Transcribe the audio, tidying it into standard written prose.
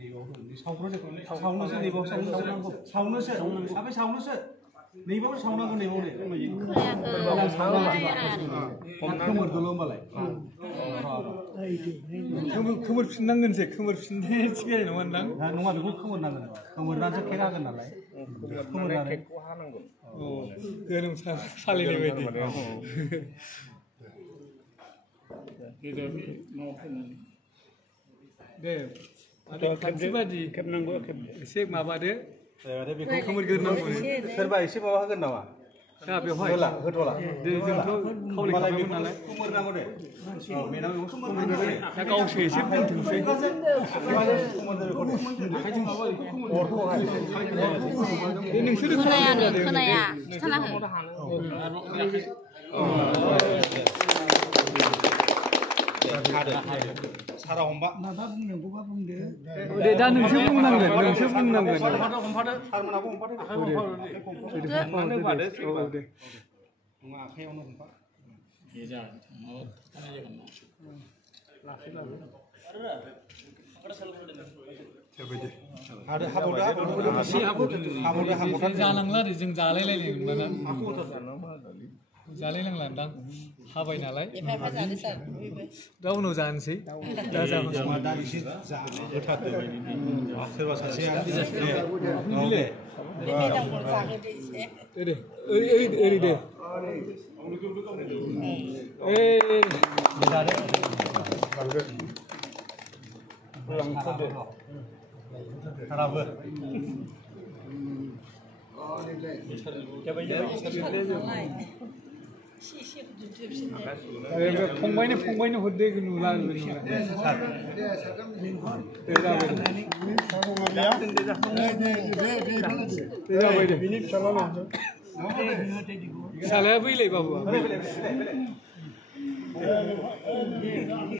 사우너스 네이버 사우너스 앞에 사우너스 네이버를 사우나고 네이버네 खोमोरदोल' होमबालाय खोमोर फिननांगोनसो खोमोर फिननाय थिगाय नङा नोंदां नङा बेखौ खोमोरनांगोन खोमोरनानैसो केक हागोन नालाय खोमोरनानै केकखौ हानांगौ गोरों सालिनाय बायदि दे खाथि बादि खेबनांगौ एसे माबादो बेखौ खोमोरग्रोनांगौ सोरबा एसे माबा होगोन नामा दा बेवहाय होथ'ला जोंथ' खावलायखाबायमोन नालाय खोमोरनांगौ दे मेनाव बेखौ दा गावसो एसे बुंथोंसै नोंसोरो खोनाया खिथाना सारा हमबा माबा बुंनांगौबा बुंदो दे दा नोंसोर बुंनांगोन हमफादो सारमोनाबो हमफादो दे नङा आखायावनो हमफा जानांला आरो जों जालायलायनांला नोंदां हाबाय नालाय दा उनाव जानोसै दा जाबाय दा एसे होथारदो सोरबा सासेया दे ओरै दे साराबो फंबायनो हरदे नुला फिसालाया बैलाय बाबुआ